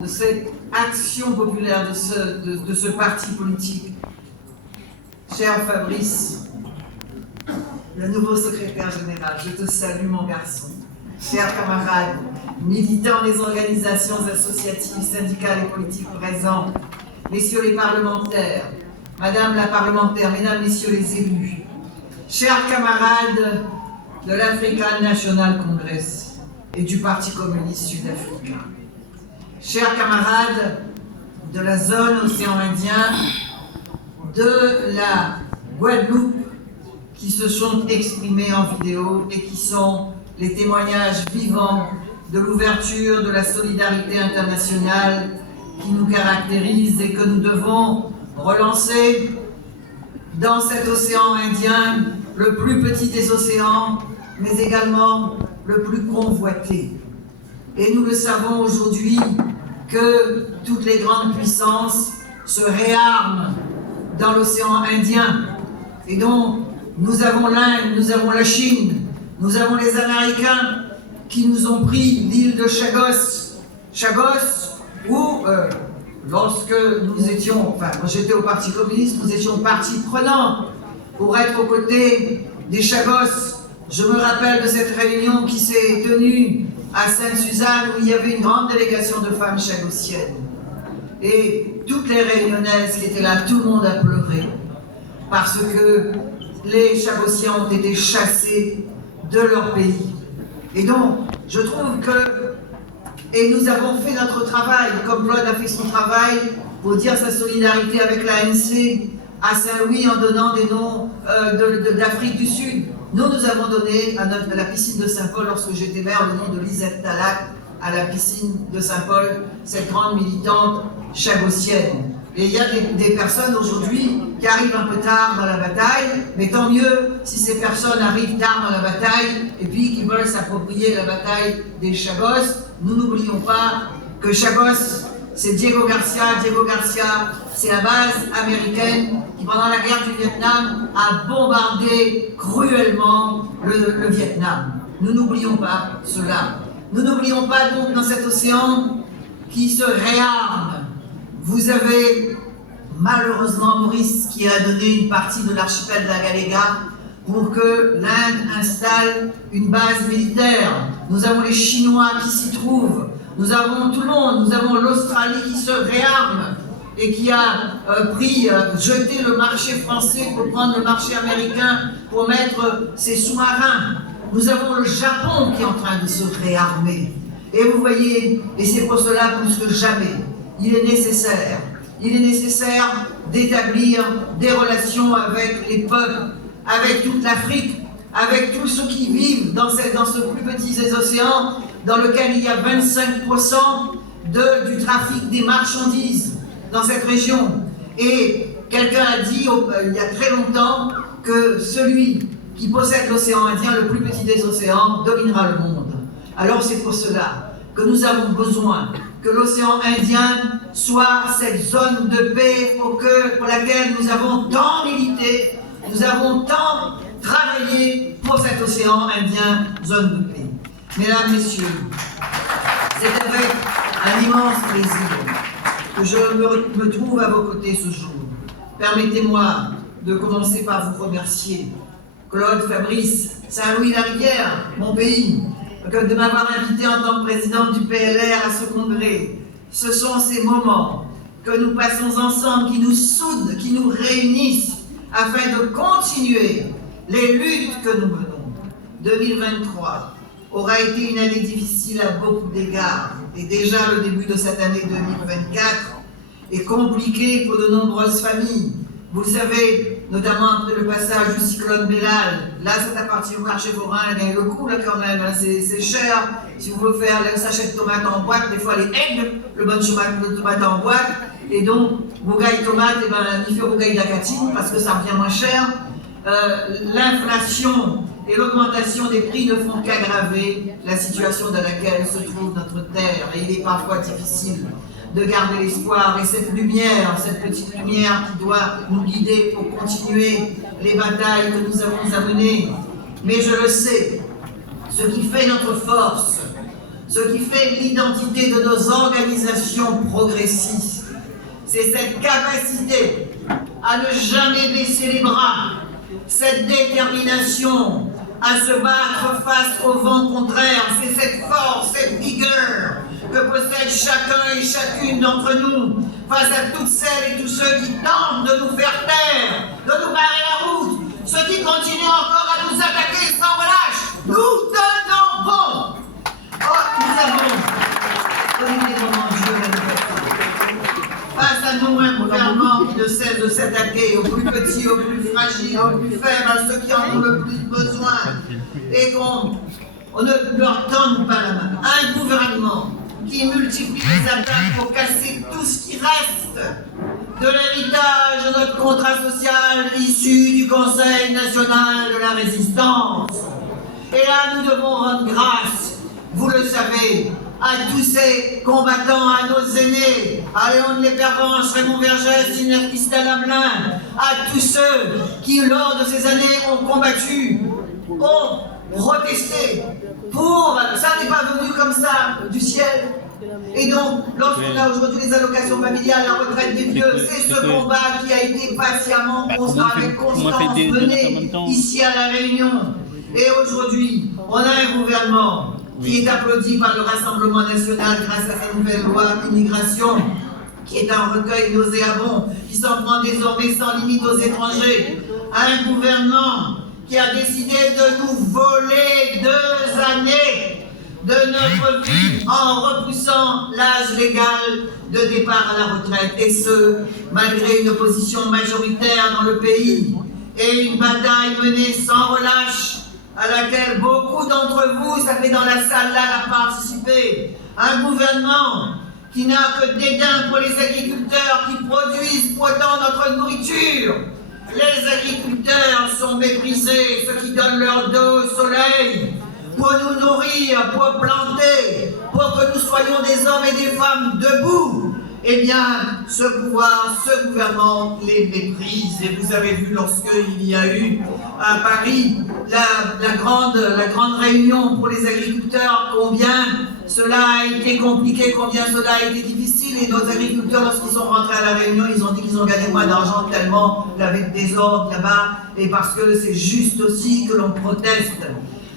de cette action populaire de ce parti politique. Cher Fabrice, le nouveau secrétaire général, je te salue mon garçon. Chers camarades, militants des organisations associatives, syndicales et politiques présents, messieurs les parlementaires, madame la parlementaire, mesdames, messieurs les élus, chers camarades de l'African National Congress et du Parti communiste sud-africain, chers camarades de la zone océan Indien, de la Guadeloupe, qui se sont exprimés en vidéo et qui sont les témoignages vivants de l'ouverture, de la solidarité internationale qui nous caractérise et que nous devons relancer dans cet océan Indien, le plus petit des océans, mais également le plus convoité. Et nous le savons aujourd'hui que toutes les grandes puissances se réarment dans l'océan Indien. Et donc, nous avons l'Inde, nous avons la Chine, nous avons les Américains qui nous ont pris l'île de Chagos. Chagos, où, lorsque nous étions, enfin, quand j'étais au Parti communiste, nous étions partie prenante pour être aux côtés des Chagos. Je me rappelle de cette réunion qui s'est tenue à Sainte-Suzanne où il y avait une grande délégation de femmes chagossiennes. Et toutes les réunionnaises qui étaient là, tout le monde a pleuré parce que les Chagossiens ont été chassés de leur pays. Et donc, je trouve que, et nous avons fait notre travail, comme Claude a fait son travail pour dire sa solidarité avec l'ANC à Saint-Louis en donnant des noms d'Afrique du Sud. Nous avons donné à la piscine de Saint-Paul, lorsque j'étais maire, le nom de Lisette Talac à la piscine de Saint-Paul, cette grande militante chagossienne. Et il y a des personnes aujourd'hui qui arrivent un peu tard dans la bataille, mais tant mieux si ces personnes arrivent tard dans la bataille et puis qui veulent s'approprier la bataille des Chagos. Nous n'oublions pas que Chagos, c'est Diego Garcia. Diego Garcia, c'est la base américaine qui, pendant la guerre du Vietnam, a bombardé cruellement le Vietnam. Nous n'oublions pas cela. Nous n'oublions pas donc dans cet océan qui se réarme. Vous avez malheureusement Maurice qui a donné une partie de l'archipel de la Galéga pour que l'Inde installe une base militaire. Nous avons les Chinois qui s'y trouvent. Nous avons tout le monde. Nous avons l'Australie qui se réarme et qui a jeté le marché français pour prendre le marché américain pour mettre ses sous-marins. Nous avons le Japon qui est en train de se réarmer. Et vous voyez, et c'est pour cela plus que jamais, il est nécessaire d'établir des relations avec les peuples, avec toute l'Afrique, avec tous ceux qui vivent dans ce plus petit océan dans lequel il y a 25% du trafic des marchandises dans cette région. Et quelqu'un a dit il y a très longtemps que celui qui possède l'océan Indien, le plus petit des océans, dominera le monde. Alors c'est pour cela que nous avons besoin que l'océan Indien soit cette zone de paix pour laquelle nous avons tant milité, nous avons tant travaillé pour cet océan Indien, zone de paix. Mesdames, Messieurs, c'est avec un immense plaisir que je me trouve à vos côtés ce jour. Permettez-moi de commencer par vous remercier, Claude, Fabrice, Saint-Louis-la-Rivière, mon pays, de m'avoir invité en tant que présidente du PLR à ce congrès. Ce sont ces moments que nous passons ensemble, qui nous soudent, qui nous réunissent, afin de continuer les luttes que nous menons. 2023 aura été une année difficile à beaucoup d'égards, et déjà le début de cette année 2024 est compliqué pour de nombreuses familles. Vous le savez, notamment après le passage du cyclone Bellal, là ça appartient au marché forain, elle a gagné le coup là quand même, hein, c'est cher. Si vous voulez faire le sachet de tomates en boîte, des fois les aigles, le bon de tomates en boîte, et donc Bougaille tomate, et ben il fait Bougaille d'acatine parce que ça revient moins cher. L'inflation et l'augmentation des prix ne font qu'aggraver la situation dans laquelle se trouve notre terre, et il est parfois difficile de garder l'espoir et cette lumière, cette petite lumière qui doit nous guider pour continuer les batailles que nous avons à mener. Mais je le sais, ce qui fait notre force, ce Ce qui fait l'identité de nos organisations progressistes, c'est cette capacité à ne jamais baisser les bras, cette détermination à se battre face au vent contraire, c'est cette force, cette vigueur que possède chacun et chacune d'entre nous face à toutes celles et tous ceux qui tentent de nous faire taire, de nous barrer la route, ceux qui continuent encore à nous attaquer sans relâche. Nous tenons bon. Oh, nous avons connu des moments de jeu. Face à nous, un gouvernement qui ne cesse de s'attaquer aux plus petits, aux plus fragiles, aux plus faibles, à ceux qui en ont le plus besoin, et qu'on ne leur tende pas la main. Un gouvernement qui multiplie les attaques pour casser tout ce qui reste de l'héritage de notre contrat social issu du Conseil national de la résistance. Et là, nous devons rendre grâce, vous le savez, à tous ces combattants, à nos aînés, à Léon Lépervenche, Raymond Vergès, Christelle Hamelin, à tous ceux qui, lors de ces années, ont combattu, ont protesté pour... Ça n'est pas venu comme ça, du ciel. Et donc, lorsqu'on a aujourd'hui les allocations familiales, la retraite des vieux, c'est ce combat qui a été patiemment, avec constance mené ici à La Réunion. Et aujourd'hui, on a un gouvernement qui est applaudi par le Rassemblement national grâce à sa nouvelle loi immigration, qui est un recueil nauséabond, qui s'en prend désormais sans limite aux étrangers. Un gouvernement qui a décidé de nous voler 2 années de notre vie en repoussant l'âge légal de départ à la retraite. Et ce, malgré une opposition majoritaire dans le pays et une bataille menée sans relâche à laquelle beaucoup d'entre vous, ça fait dans la salle là, a participé. Un gouvernement qui n'a que dédain pour les agriculteurs qui produisent pourtant notre nourriture. Les agriculteurs sont méprisés, ceux qui donnent leur dos au soleil pour nous nourrir, pour planter, pour que nous soyons des hommes et des femmes debout. Eh bien, ce pouvoir, ce gouvernement les méprise. Et vous avez vu lorsqu'il y a eu à Paris la grande réunion pour les agriculteurs, combien cela a été compliqué, combien cela a été difficile. Et nos agriculteurs, lorsqu'ils sont rentrés à la Réunion, ils ont dit qu'ils ont gagné moins d'argent tellement il y avait des désordre là-bas. Et parce que c'est juste aussi que l'on proteste.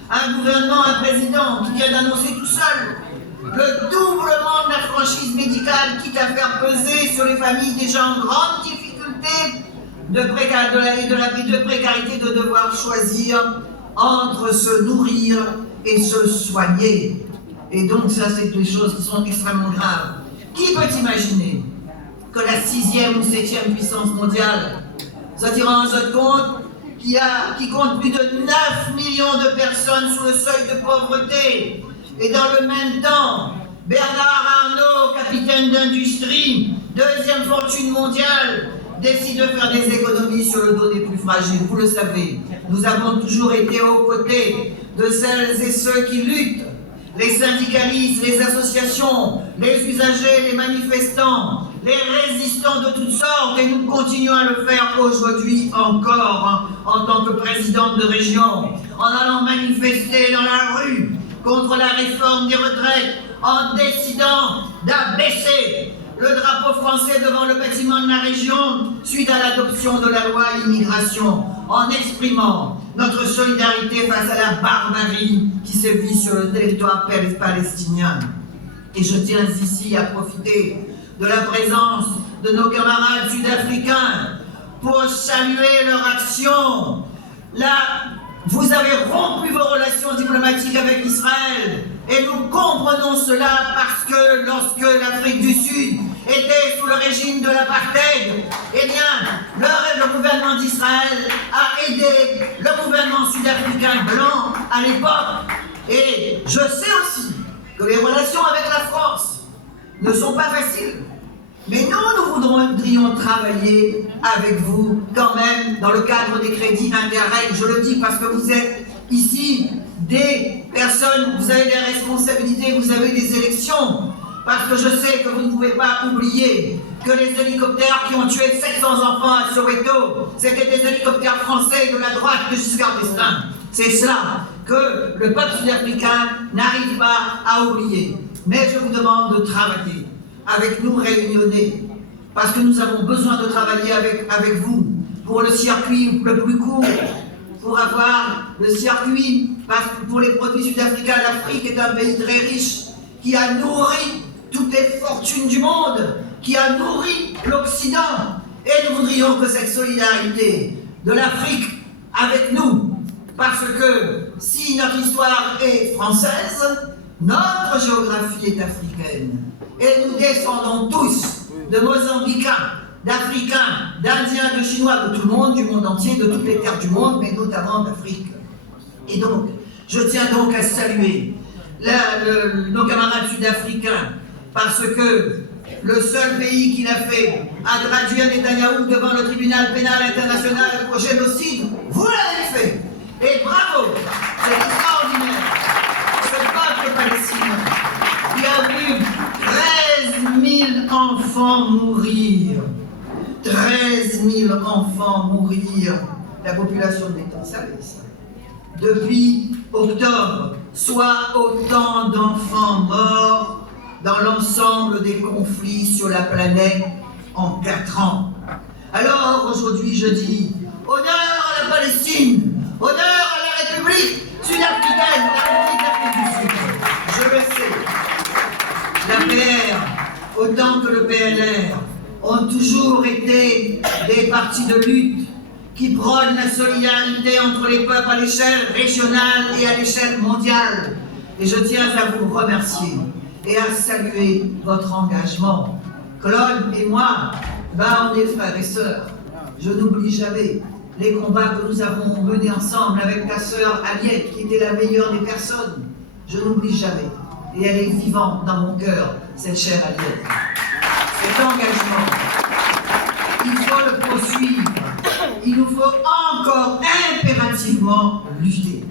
Un gouvernement, un président qui vient d'annoncer tout seul le doublement de la franchise médicale, quitte à faire peser sur les familles déjà en grande difficulté de précarité, de devoir choisir entre se nourrir et se soigner. Et donc ça, c'est des choses qui sont extrêmement graves. Qui peut imaginer que la 6e ou 7e puissance mondiale, ça tira en jeu de compte, qui compte plus de 9 millions de personnes sous le seuil de pauvreté, et dans le même temps, Bernard Arnault, capitaine d'industrie, 2e fortune mondiale, décide de faire des économies sur le dos des plus fragiles. Vous le savez, nous avons toujours été aux côtés de celles et ceux qui luttent, les syndicalistes, les associations, les usagers, les manifestants, les résistants de toutes sortes, et nous continuons à le faire aujourd'hui encore, en tant que présidente de région, en allant manifester dans la rue contre la réforme des retraites, en décidant d'abaisser le drapeau français devant le bâtiment de la région suite à l'adoption de la loi immigration, en exprimant notre solidarité face à la barbarie qui sévit sur le territoire palestinien. Et je tiens ici à profiter de la présence de nos camarades sud-africains pour saluer leur action. Là, vous avez rompu vos relations diplomatiques avec Israël, et nous comprenons cela parce que lorsque l'Afrique du Sud était sous le régime de l'apartheid, eh bien, le gouvernement d'Israël a aidé le gouvernement sud-africain blanc à l'époque. Et je sais aussi que les relations avec la France ne sont pas faciles. Mais nous voudrions travailler avec vous quand même dans le cadre des crédits Interreg. Je le dis parce que vous êtes ici des personnes, vous avez des responsabilités, vous avez des élections. Parce que je sais que vous ne pouvez pas oublier que les hélicoptères qui ont tué 700 enfants à Soweto, c'était des hélicoptères français de la droite de Giscard d'Estaing. C'est cela. que le peuple sud-africain n'arrive pas à oublier. Mais je vous demande de travailler avec nous réunionnais, parce que nous avons besoin de travailler avec vous pour le circuit le plus court, pour avoir le circuit, parce que pour les produits sud-africains, l'Afrique est un pays très riche, qui a nourri toutes les fortunes du monde, qui a nourri l'Occident. Et nous voudrions que cette solidarité de l'Afrique avec nous, parce que si notre histoire est française, notre géographie est africaine. Et nous descendons tous de Mozambicains, d'Africains, d'Indiens, de Chinois, de tout le monde, du monde entier, de toutes les terres du monde, mais notamment d'Afrique. Et donc, je tiens donc à saluer nos camarades sud-africains, parce que le seul pays qui l'a fait a traduit Netanyahou devant le tribunal pénal international pour génocide, vous l'avez fait. Et bravo, c'est extraordinaire. Ce peuple palestinien qui a vu 13 000 enfants mourir. 13 000 enfants mourir. La population de l'État savait ça. Depuis octobre, soit autant d'enfants morts dans l'ensemble des conflits sur la planète en 4 ans. Alors aujourd'hui je dis, honneur à la Palestine, honneur à la République sud-africaine, la République d'Afrique du Sud. Je le sais, l'APR, autant que le PLR, ont toujours été des partis de lutte qui prônent la solidarité entre les peuples à l'échelle régionale et à l'échelle mondiale. Et je tiens à vous remercier et à saluer votre engagement. Claude et moi, on est frères et sœurs. Je n'oublie jamais les combats que nous avons menés ensemble avec ta sœur Aliette, qui était la meilleure des personnes. Je n'oublie jamais. Et elle est vivante dans mon cœur, cette chère Aliette. Cet engagement, il faut le poursuivre. Il nous faut encore impérativement lutter.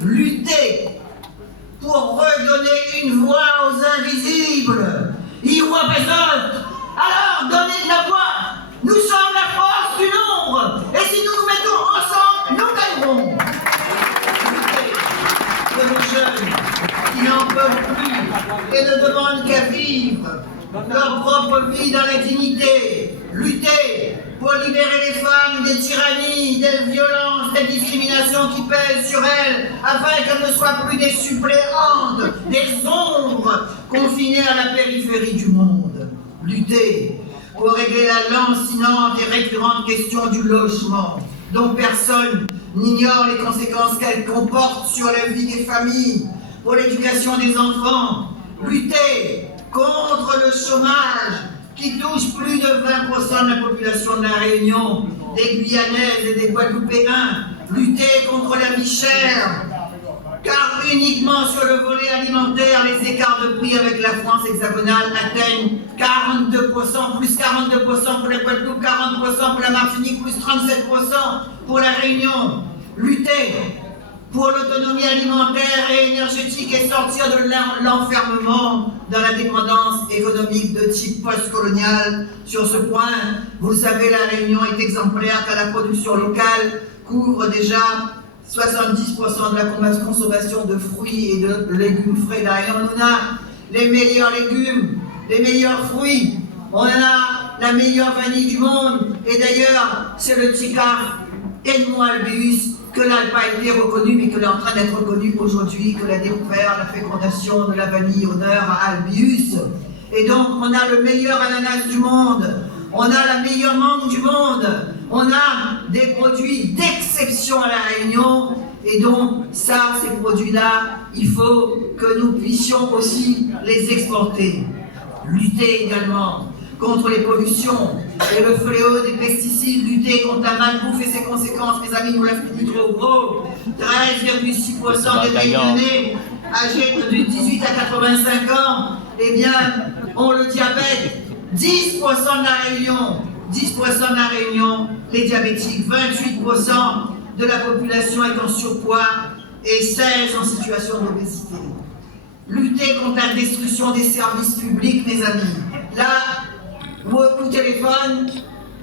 Lutter pour redonner une voix aux invisibles. Ils représentent. Alors, donnez de la voix. Nous sommes la force du nombre. Et si nous nous mettons ensemble, nous gagnerons. De nos jeunes qui n'en peuvent plus et ne demandent qu'à vivre leur propre vie dans la dignité. Lutter pour libérer les femmes des tyrannies, des violences, des discriminations qui pèsent sur elles, afin qu'elles ne soient plus des suppléantes, des ombres confinées à la périphérie du monde. Lutter pour régler la lancinante et récurrente question du logement, dont personne n'ignore les conséquences qu'elle comporte sur la vie des familles, pour l'éducation des enfants. Lutter contre le chômage qui touche plus de 20% de la population de la Réunion, des Guyanaises et des Guadeloupéens. Lutter contre la vie chère, car uniquement sur le volet alimentaire, les écarts de prix avec la France hexagonale atteignent 42%, plus 42% pour la Guadeloupe, 40% pour la Martinique, plus 37% pour la Réunion. Lutter pour l'autonomie alimentaire et énergétique et sortir de l'enfermement dans la dépendance économique de type post-colonial. Sur ce point, vous le savez, la Réunion est exemplaire car la production locale couvre déjà 70% de la consommation de fruits et de légumes frais. Là, et on a les meilleurs légumes, les meilleurs fruits, on a la meilleure vanille du monde. Et d'ailleurs, c'est le TICAF Edmond Albius que n'a pas été reconnu, mais que est en train d'être reconnu aujourd'hui, que l'a découvert la fécondation de la vanille, honneur à Albius. Et donc, on a le meilleur ananas du monde, on a la meilleure mangue du monde, on a des produits d'exception à la Réunion, et donc, ça, ces produits-là, il faut que nous puissions aussi les exporter. Lutter également contre les pollutions et le fléau des pesticides, lutter contre la malbouffe et ses conséquences, mes amis, nous l'avons dit trop gros. 13,6% des Réunionnais âgés de 18 à 85 ans, eh bien, ont le diabète. 10% de la Réunion, 10% de la Réunion, les diabétiques, 28% de la population est en surpoids et 16% en situation d'obésité. Lutter contre la destruction des services publics, mes amis. Là, vous téléphone,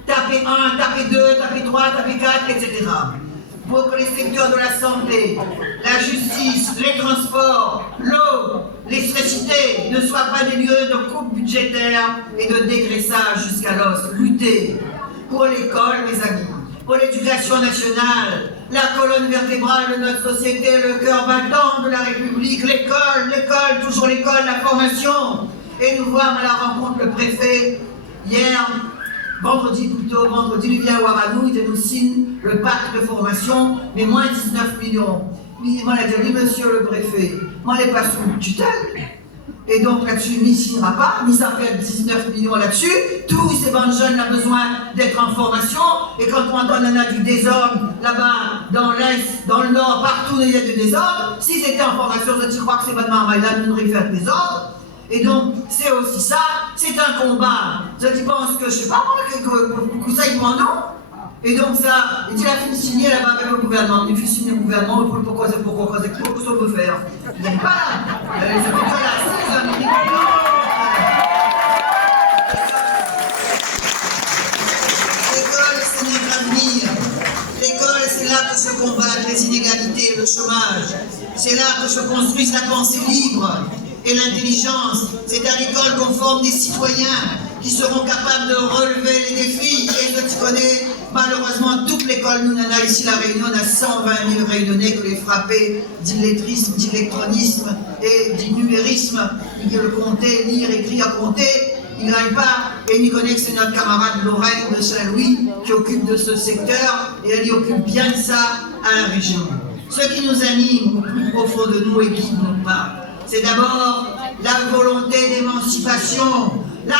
tapez 1, tapez 2, tapez 3, tapez 4, etc. pour que les secteurs de la santé, la justice, les transports, l'eau, l'électricité ne soient pas des lieux de coupe budgétaire et de dégraissage jusqu'à l'os. Lutter pour l'école, mes amis, pour l'éducation nationale, la colonne vertébrale de notre société, le cœur battant de la République, l'école, toujours l'école, la formation. Et nous voir à la rencontre le préfet hier, vendredi, il vient à Ouaragnou, il nous signe le pacte de formation, mais moins 19 millions. Moi, il a dit, monsieur le préfet, moi, elle n'est pas sous tutelle. Et donc là-dessus, il ne signera pas, ni ça fait 19 millions là-dessus. Tous ces bons jeunes ont besoin d'être en formation. Et quand on en a du désordre, là-bas, dans l'Est, dans le Nord, partout, il y a du désordre. S'ils étaient en formation, je crois que c'est pas de Marmaïla, nous devrions faire le désordre. Et donc, c'est aussi ça, c'est un combat. Je pense que, je sais pas, que ça, il prend non. Et donc ça, il a fini de signer là-bas avec le gouvernement. Il a signé le gouvernement, pourquoi ça peut faire. Il n'est pas là. C'est pas là, l'école, c'est notre avenir. L'école, c'est là que se combattent les inégalités et le chômage. C'est là que se construise la pensée libre et l'intelligence. C'est à l'école qu'on forme des citoyens qui seront capables de relever les défis. Et je te connais, malheureusement, toute l'école, nous, on a ici la Réunion, on a 120 000 Réunionnais que les frappés d'illettrisme, d'électronisme et d'innumérisme. Ils veulent compter, lire, écrire, compter. Ils n'arrivent pas. Et nous connaissons que c'est notre camarade Lorraine de Saint-Louis qui occupe de ce secteur. Et elle y occupe bien de ça à la région. Ce qui nous anime au plus profond de nous et qui nous parle, c'est d'abord la volonté d'émancipation, la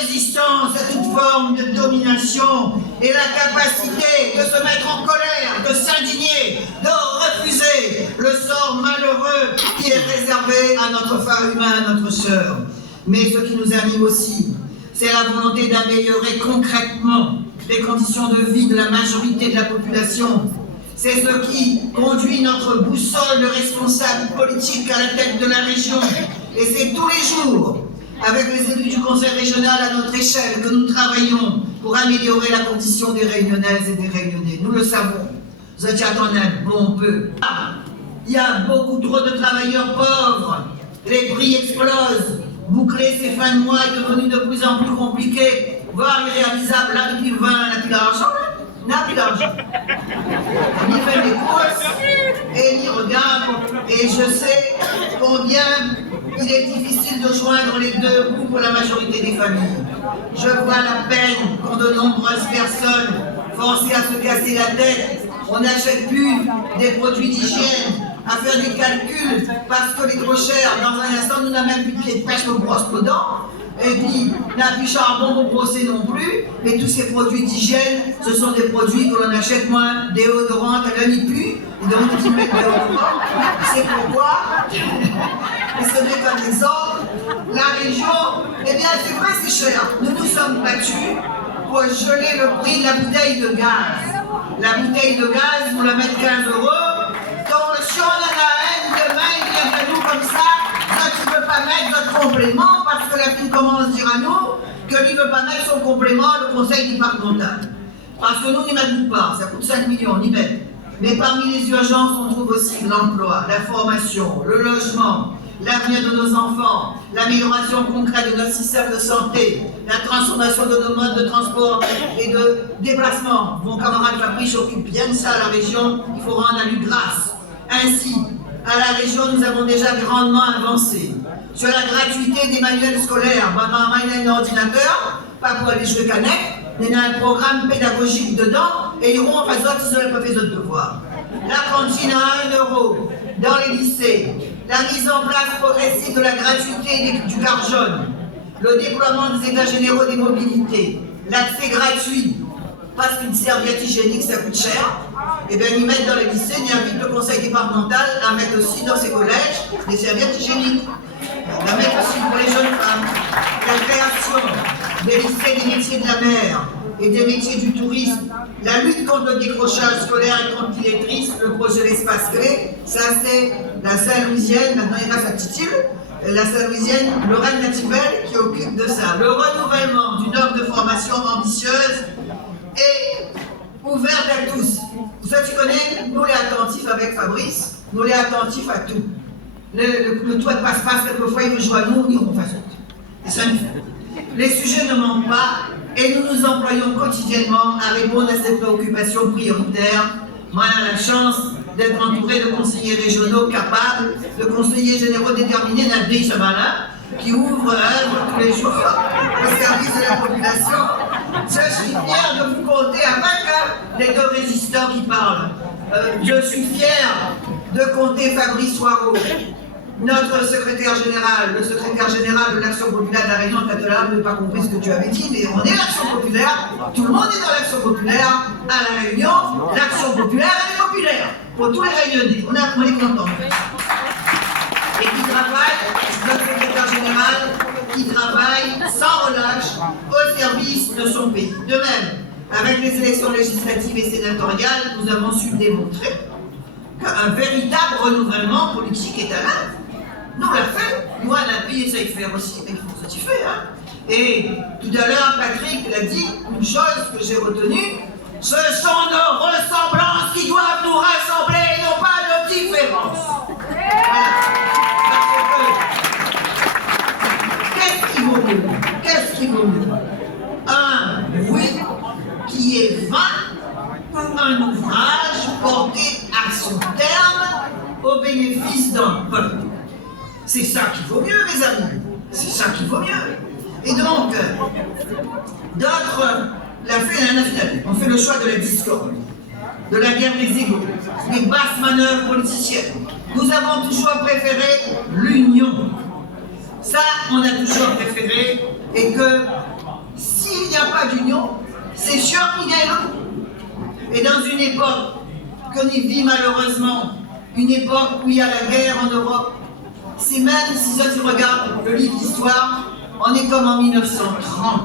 résistance à toute forme de domination et la capacité de se mettre en colère, de s'indigner, de refuser le sort malheureux qui est réservé à notre frère humain, à notre sœur. Mais ce qui nous anime aussi, c'est la volonté d'améliorer concrètement les conditions de vie de la majorité de la population. C'est ce qui conduit notre boussole de responsables politiques à la tête de la région. Et c'est tous les jours, avec les élus du conseil régional à notre échelle, que nous travaillons pour améliorer la condition des Réunionnaises et des Réunionnais. Nous le savons. Vous êtes attendus un bon peu. Il y a beaucoup trop de travailleurs pauvres. Les prix explosent. Boucler ces fins de mois est devenu de plus en plus compliqué, voire irréalisable. Là, depuis le 20, on n'a plus d'argent. On n'a plus d'argent. On y fait des courses et on y regarde. Et je sais combien il est difficile de joindre les deux bouts pour la majorité des familles. Je vois la peine qu'ont de nombreuses personnes forcées à se casser la tête. On n'achète plus des produits d'hygiène, à faire des calculs parce que les trop cher. Dans un instant, nous n'avons même plus de pied de pêche pour brosse nos dents. Et puis, on n'a plus de charbon pour brosser non plus. Mais tous ces produits d'hygiène, ce sont des produits que l'on achète moins. Déodorant, elle n'y plus. Et donc, ils mettent déodorant. C'est pourquoi, et ce n'est qu'un exemple, la région, eh bien, c'est vrai, c'est cher. Nous nous sommes battus pour geler le prix de la bouteille de gaz. La bouteille de gaz, vous la mettez 15 €. Donc, si on en a un, demain, il vient de nous comme ça. Tu ne peux pas mettre votre complément parce que la fille commence à dire à nous que lui ne veut pas mettre son complément au conseil départemental. Parce que nous, n'y mettons pas, ça coûte 5 millions, on y met. Mais parmi les urgences, on trouve aussi l'emploi, la formation, le logement, l'avenir de nos enfants, l'amélioration concrète de notre système de santé, la transformation de nos modes de transport et de déplacement. Mon camarade Fabrice occupe bien de ça à la région, il faut rendre à lui grâce. Ainsi, à la région, nous avons déjà grandement avancé sur la gratuité des manuels scolaires. Maman a un ordinateur, pas pour aller jouer canette, mais il y a un programme pédagogique dedans et ils iront en faisant qu'ils n'auraient pas fait d'autres devoirs. La cantine à 1 € dans les lycées, la mise en place progressive de la gratuité du car jaune, le déploiement des états généraux des mobilités, l'accès gratuit, parce qu'une serviette hygiénique ça coûte cher, et bien ils mettent dans les lycées, ils invitent le conseil départemental à mettre aussi dans ses collèges des serviettes hygiéniques. À mettre aussi pour les jeunes femmes. La création des lycées des métiers de la mer et des métiers du tourisme, la lutte contre le décrochage scolaire et contre l'illettrisme, le projet L'Espace Clé, ça c'est la Saint-Louisienne, maintenant il y en a sa petite île, la Saint-Louisienne, Lorraine Nativelle qui occupe de ça. Le renouvellement d'une offre de formation ambitieuse et ouverte à tous. Ça, tu connais, nous sommes attentifs à tout. Le toit de passe-passe, quelquefois, il veut jouer à nous, on fasse autre. Et ça nous fait. Les sujets ne manquent pas et nous nous employons quotidiennement à répondre à ces préoccupations prioritaires. Moi, j'ai la chance d'être entouré de conseillers régionaux capables, de conseillers généraux déterminés, Nadé Chabalin, qui ouvrent œuvre tous les jours au service de la population. Je suis fier de vous compter avec les deux résistants qui parlent. Je suis fier de compter Fabrice Soireau, notre secrétaire général, le secrétaire général de l'Action populaire de la Réunion. Tout à l'heure, je n'ai pas compris ce que tu avais dit, mais on est l'Action populaire, tout le monde est dans l'Action populaire. À la Réunion, l'Action populaire, elle est populaire pour tous les Réunionnais. On est contents. Et qui travaille, notre secrétaire général, qui travaille sans relâche au service de son pays. De même, avec les élections législatives et sénatoriales, nous avons su démontrer qu'un véritable renouvellement politique est à l'œuvre. Nous, on l'a fait. Nous, à la pays, ça y fait aussi, mais il faut satisfaire. Hein. Et tout à l'heure, Patrick l'a dit, une chose que j'ai retenue, ce sont nos ressemblances qui doivent nous rassembler et non pas nos différences. Voilà. Qu'est-ce qui vaut mieux? Qu'est-ce qui vaut mieux? Un bruit qui est vain ou un ouvrage porté à son terme au bénéfice d'un peuple? C'est ça qui vaut mieux, mes amis. C'est ça qui vaut mieux. Et donc, d'autres l'a fait la finale. On fait le choix de la discorde, de la guerre des égos, des basses manœuvres politiciennes. Nous avons toujours préféré l'union. Ça, on a toujours préféré. Et que s'il n'y a pas d'union, c'est sûr qu'il y a un. Et dans une époque qu'on y vit malheureusement, une époque où il y a la guerre en Europe, c'est même si tu regardes le livre d'histoire, on est comme en 1930.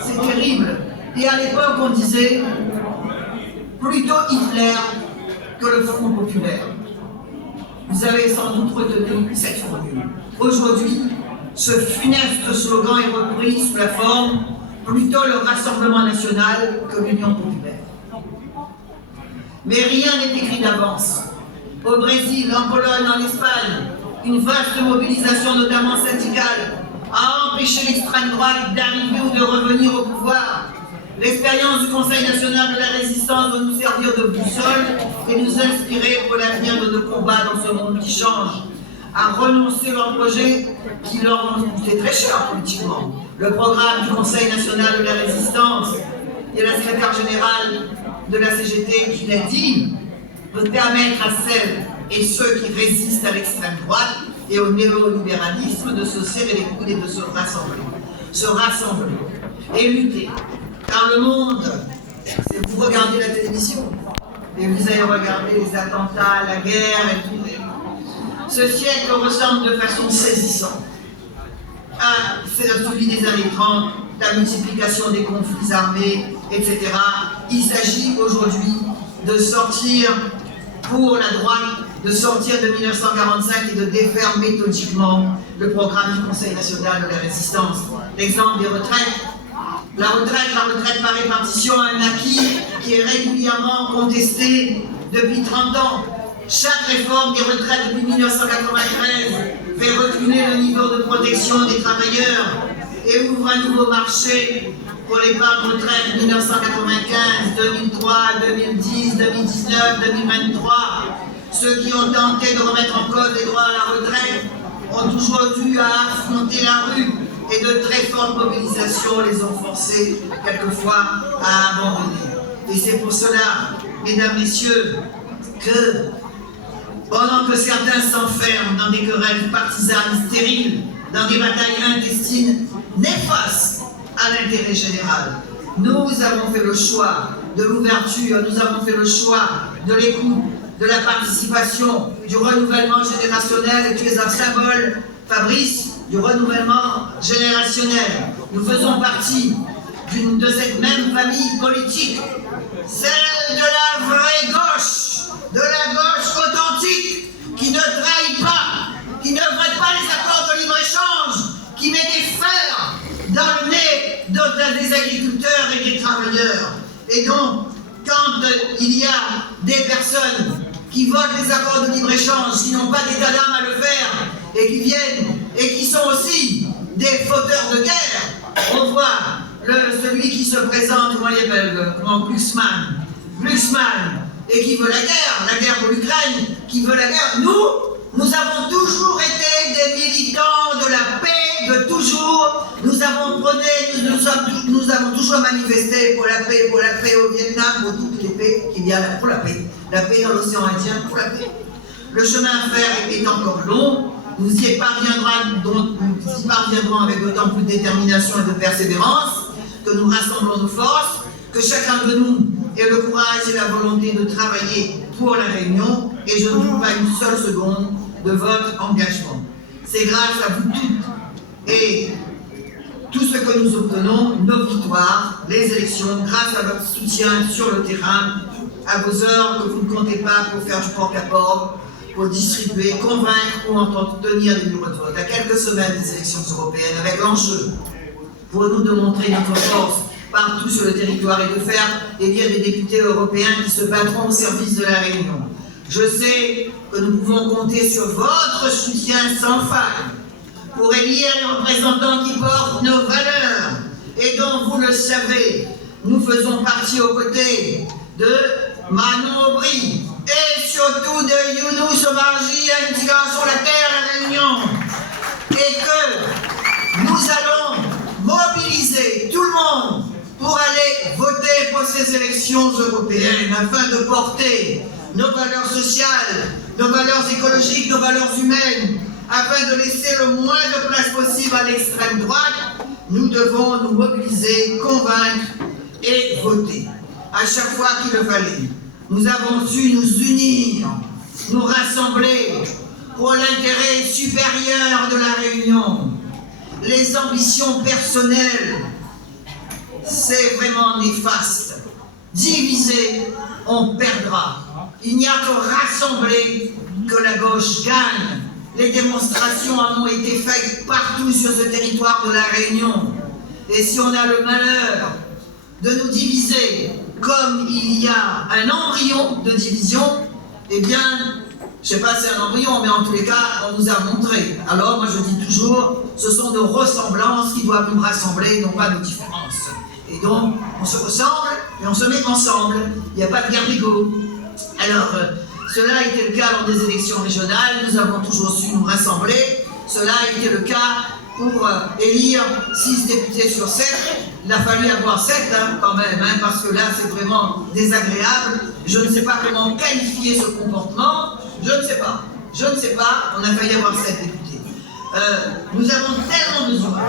C'est terrible. Et à l'époque, on disait plutôt Hitler que le Front populaire. Vous avez sans doute retenu cette formule. Aujourd'hui, ce funeste slogan est repris sous la forme plutôt le Rassemblement national que l'Union populaire. Mais rien n'est écrit d'avance. Au Brésil, en Pologne, en Espagne, une vaste mobilisation, notamment syndicale, a empêché l'extrême droite d'arriver ou de revenir au pouvoir. L'expérience du Conseil national de la résistance doit nous servir de boussole et nous inspirer pour l'avenir de nos combats dans ce monde qui change. À renoncer leurs projets qui leur ont coûté très cher politiquement. Le programme du Conseil national de la résistance et la secrétaire générale de la CGT qui l'a dit, peut permettre à celles et ceux qui résistent à l'extrême droite et au néolibéralisme de se serrer les coudes et de se rassembler et lutter. Car le monde, vous regardez la télévision et vous allez regarder les attentats, la guerre et tout. Ce siècle ressemble de façon saisissante à celui des années 30, la multiplication des conflits armés, etc. Il s'agit aujourd'hui de sortir pour la droite, de sortir de 1945 et de défaire méthodiquement le programme du Conseil national de la résistance. L'exemple des retraites. La retraite par répartition, un acquis qui est régulièrement contesté depuis 30 ans. Chaque réforme des retraites depuis 1993 fait reculer le niveau de protection des travailleurs et ouvre un nouveau marché pour l'épargne retraite 1995, 2003, 2010, 2019, 2023. Ceux qui ont tenté de remettre en cause les droits à la retraite ont toujours eu à affronter la rue et de très fortes mobilisations les ont forcés quelquefois à abandonner. Et c'est pour cela, mesdames, messieurs, que pendant que certains s'enferment dans des querelles partisanes stériles, dans des batailles intestines néfastes à l'intérêt général, nous avons fait le choix de l'ouverture, nous avons fait le choix de l'écoute, de la participation, du renouvellement générationnel, et tu es un symbole, Fabrice, du renouvellement générationnel. Nous faisons partie de cette même famille politique, celle de la vraie gauche, de la gauche authentique, qui ne trahit pas, qui ne vote pas les accords de libre-échange, qui met des fers dans le nez des agriculteurs et des travailleurs. Et donc, quand il y a des personnes qui votent les accords de libre-échange, qui n'ont pas d'état d'âme à le faire, et qui viennent, et qui sont aussi des fauteurs de guerre. On voit celui qui se présente, comment il appelle, Glucksmann, et qui veut la guerre pour l'Ukraine, qui veut la guerre. Nous avons toujours été des militants de la paix, de toujours. Nous avons toujours manifesté pour la paix au Vietnam, pour toutes les paix qu'il y a, pour la paix dans l'océan Indien, pour la paix. Le chemin à faire est encore long. Nous y parviendrons avec d'autant plus de détermination et de persévérance que nous rassemblons nos forces, que chacun de nous ait le courage et la volonté de travailler pour la Réunion, et je ne doute pas une seule seconde de votre engagement. C'est grâce à vous toutes et tout ce que nous obtenons, nos victoires, les élections, grâce à votre soutien sur le terrain, à vos heures que vous ne comptez pas pour faire du porte-à-porte, pour distribuer, convaincre ou entendre tenir des bureaux de vote. À quelques semaines des élections européennes, avec l'enjeu pour nous de montrer notre force partout sur le territoire et de faire des députés européens qui se battront au service de la Réunion. Je sais que nous pouvons compter sur votre soutien sans faille pour élire les représentants qui portent nos valeurs et dont, vous le savez, nous faisons partie aux côtés de Manon Aubry et surtout de Younous Omarjee, intégration sur la terre à la Réunion, et que nous allons mobiliser tout le monde pour aller voter pour ces élections européennes afin de porter nos valeurs sociales, nos valeurs écologiques, nos valeurs humaines, afin de laisser le moins de place possible à l'extrême droite. Nous devons nous mobiliser, convaincre et voter. À chaque fois qu'il le fallait, nous avons su nous unir, nous rassembler pour l'intérêt supérieur de la Réunion. Les ambitions personnelles, c'est vraiment néfaste. Diviser, on perdra. Il n'y a que rassembler que la gauche gagne. Les démonstrations ont été faites partout sur ce territoire de la Réunion. Et si on a le malheur de nous diviser comme il y a un embryon de division, eh bien, je ne sais pas si c'est un embryon, mais en tous les cas, on nous a montré. Alors, moi je dis toujours, ce sont nos ressemblances qui doivent nous rassembler, non pas nos différences. Et donc, on se ressemble et on se met ensemble. Il n'y a pas de guerre d'ego. Alors, cela a été le cas lors des élections régionales. Nous avons toujours su nous rassembler. Cela a été le cas pour élire 6 députés sur 7. Il a fallu avoir 7 quand même, parce que là, c'est vraiment désagréable. Je ne sais pas comment qualifier ce comportement. Je ne sais pas. On a failli avoir 7 députés. Nous avons tellement besoin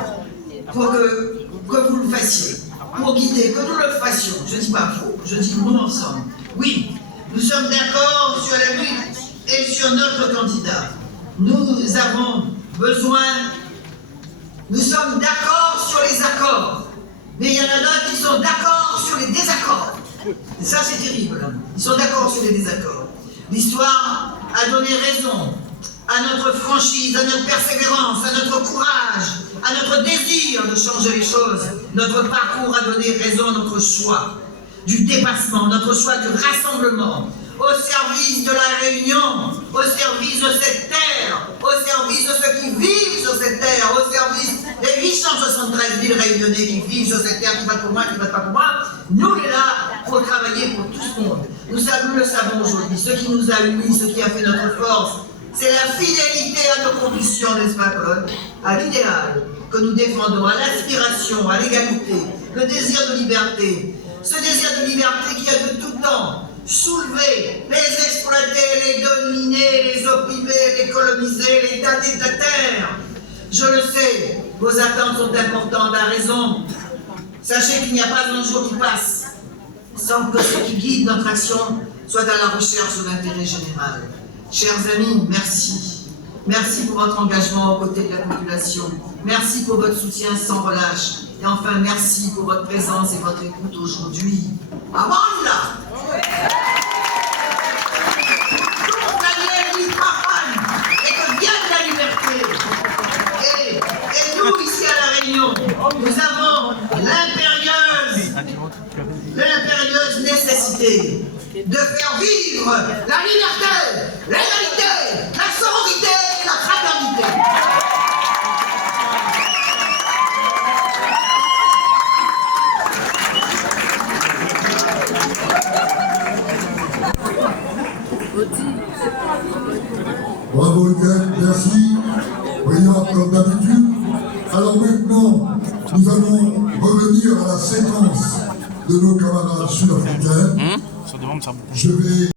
pour que vous le fassiez, pour guider, que nous le fassions. Je ne dis pas vous, je dis nous ensemble. Oui, nous sommes d'accord sur la lutte et sur notre candidat. Nous avons besoin, nous sommes d'accord sur les accords, mais il y en a d'autres qui sont d'accord sur les désaccords. Et ça, c'est terrible. Ils sont d'accord sur les désaccords. L'histoire a donné raison à notre franchise, à notre persévérance, à notre courage, à notre désir de changer les choses. Notre parcours a donné raison à notre choix du dépassement, notre choix du rassemblement, au service de la Réunion, au service de cette terre, au service de ceux qui vivent sur cette terre, au service des 873 000 Réunionnais qui vivent sur cette terre, qui votent pour moi, qui ne votent pas pour moi. Nous, on est là pour travailler pour tout ce monde. Nous le savons aujourd'hui, ce qui nous a unis, ce qui a fait notre force, c'est la fidélité à nos convictions, n'est-ce pas, Claude? À l'idéal que nous défendons, à l'aspiration, à l'égalité, le désir de liberté. Ce désir de liberté qui a de tout temps soulevé les exploités, les dominés, les opprimés, les colonisés, les datés de la terre. Je le sais, vos attentes sont importantes, à raison. Sachez qu'il n'y a pas un jour qui passe sans que ce qui guide notre action soit à la recherche de l'intérêt général. Chers amis, merci. Merci pour votre engagement aux côtés de la population. Merci pour votre soutien sans relâche. Et enfin, merci pour votre présence et votre écoute aujourd'hui. Amanda! Et que vienne la liberté. Et nous, ici à La Réunion, nous avons l'impérieuse nécessité de faire vivre la liberté, l'égalité, la sororité et la fraternité. Bravo Hélène, merci. Brillante comme d'habitude. Alors maintenant, nous allons revenir à la séquence de nos camarades sud-africains. Je vais